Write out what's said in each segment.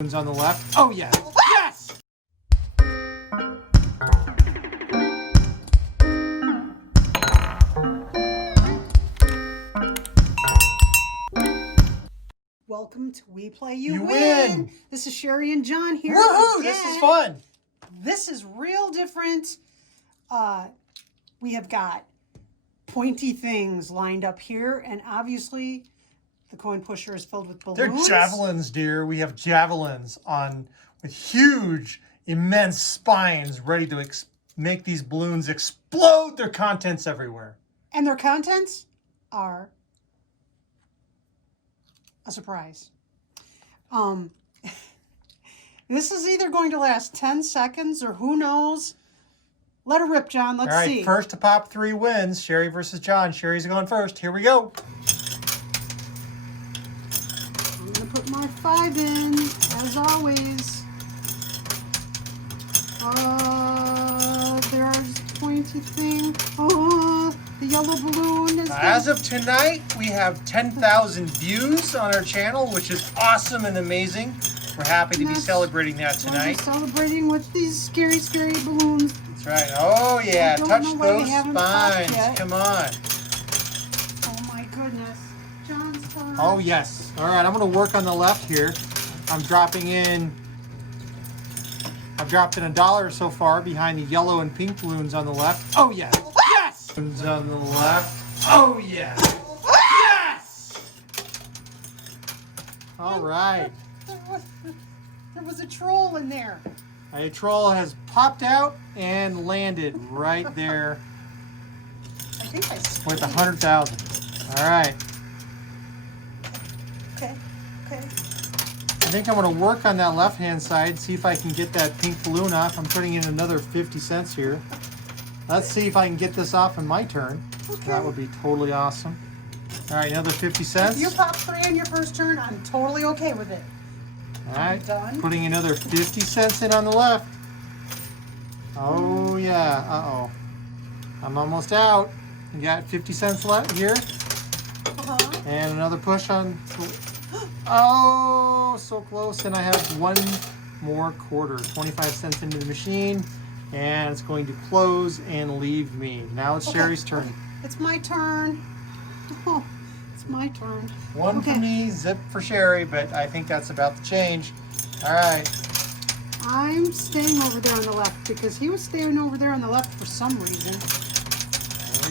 On the left. Oh, yeah. Yes! Welcome to We Play You, You Win. Win. This is Cheri and John here. Woohoo! again. This is fun. This is real different. We have got pointy things lined up here, and obviously the coin pusher is filled with balloons. They're javelins, dear. We have javelins with huge, immense spines ready to make these balloons explode their contents everywhere. And their contents are a surprise. This is either going to last 10 seconds or who knows. Let her rip, John. Let's All right, see. first to pop 3 wins. Cheri versus John. Cheri's going first. Here we go. I'm going to put my 5 in, as always. There's pointy thing. Oh, the yellow balloon is As of tonight, we have 10,000 views on our channel, which is awesome and amazing. We're happy to be celebrating that tonight. We're celebrating with these scary, scary balloons. That's right. Oh, yeah. I don't Touch know why we those haven't popped spines. yet. Come on. Oh my goodness. John's turn. Oh, yes. All right, I'm going to work on the left here. I'm dropping in. I've dropped in $1 so far behind the yellow and pink balloons on the left. Oh, yeah. Yes! Balloons on the left. Oh, yeah. Yes! All right. There was a troll in there. A troll has popped out and landed right there I think I see. with 100,000. All right. Okay. I think I'm going to work on that left-hand side, see if I can get that pink balloon off. I'm putting in another 50 cents here. Let's see if I can get this off in my turn. Okay. That would be totally awesome. All right, another 50 cents. If you pop 3 on your first turn, I'm totally okay with it. All right, Done. putting another 50 cents in on the left. Oh, yeah. Uh-oh. I'm almost out. You got 50 cents left here. Uh-huh. And another push on. Oh, so close. And I have 1 more quarter. 25 cents into the machine. And it's going to close and leave me. Now it's Cheri's turn. It's my turn. Oh, it's my turn. 1 for me, zip for Cheri, but I think that's about to change. All right. I'm staying over there on the left because he was staying over there on the left for some reason.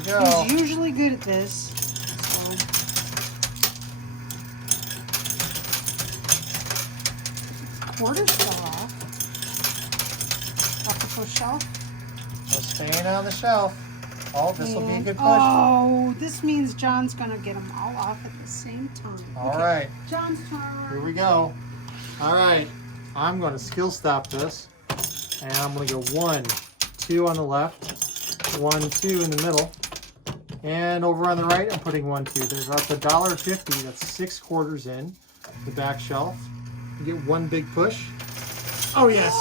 There we go. He's usually good at this. So. Quarters fell off the first shelf. We're staying on the shelf. Oh, this will be a good push. Oh, this means John's going to get them all off at the same time. All right. John's turn. Here we go. All right. I'm going to skill stop this. And I'm going to go 1, 2 on the left, 1, 2 in the middle. And over on the right, I'm putting 1, 2. That's $1.50. That's 6 quarters in the back shelf. You get 1 big push. Oh, yes.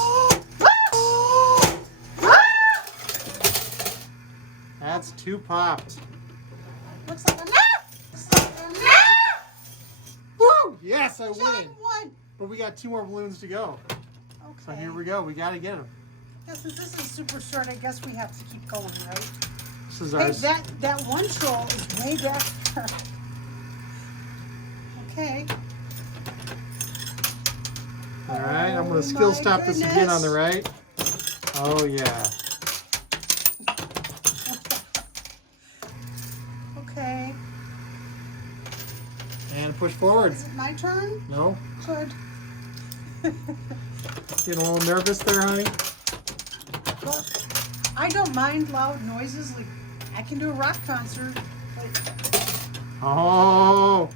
That's 2 popped. Looks like a no! Woo! Yes, I John win. won. But we got 2 more balloons to go. Okay. So here we go. We got to get them. Yeah, since this is super short, I guess we have to keep going, right? This is Hey, ours. that one troll is way back there. Okay. All right, I'm going Oh to skill my stop this again on the goodness. right. Oh, yeah. Okay. And push forward. Is it my turn? No? Good. Getting a little nervous there, honey? Well, I don't mind loud noises. Like, I can do a rock concert, but Oh!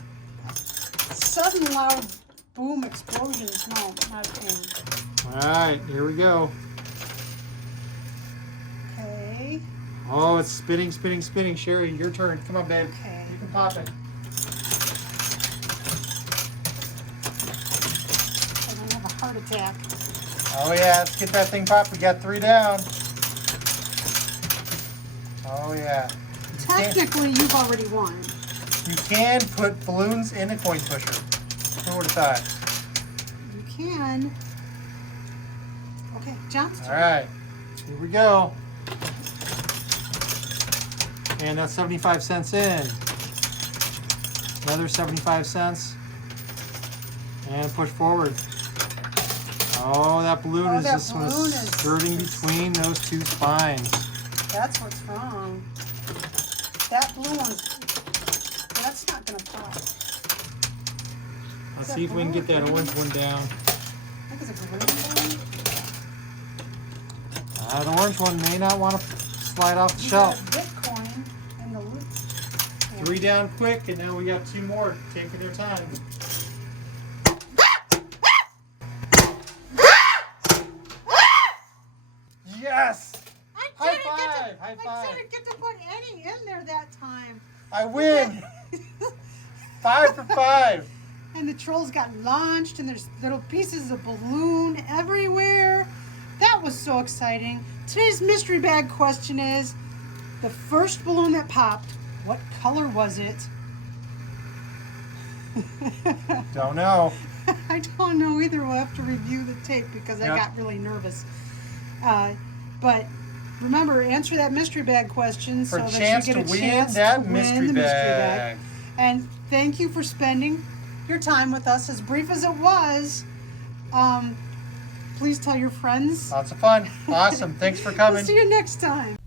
sudden loud boom explosions, no, not a fan. All right, here we go. Okay. Oh, it's spinning, spinning, spinning. Cheri, your turn. Come on, babe. Okay. You can pop it. I don't have a heart attack. Oh, yeah. Let's get that thing popped. We got 3 down. Oh, yeah. Technically, you've already won. You can put balloons in a coin pusher. Who would have thought? You can. fun. Okay, John's All turn. right, here we go. And that's 75 cents in. Another 75 cents. And push forward. Oh, that balloon Oh, is that just balloon is- skirting between those two spines. That's what's wrong. That blue one's, that's not gonna pop. Let's see if we can get that orange one down. I think it's a green one. The orange one may not want to slide off the You got shelf. Bitcoin in the loop. 3 down quick, and now we got 2 more taking their time. Yes! High five! High I five! didn't get to put any in there that time. I win! 5 for 5. And the trolls got launched, and there's little pieces of balloon everywhere. That was so exciting. Today's mystery bag question is, the first balloon that popped, what color was it? Don't know. I don't know either. We'll have to review the tape because I Yep. got really nervous. But remember, answer that mystery bag question For so a that chance you to get a win chance that to win mystery the mystery bag. bag. And thank you for spending your time with us, as brief as it was. Please tell your friends. Lots of fun. Awesome. Thanks for We'll coming. see you next time.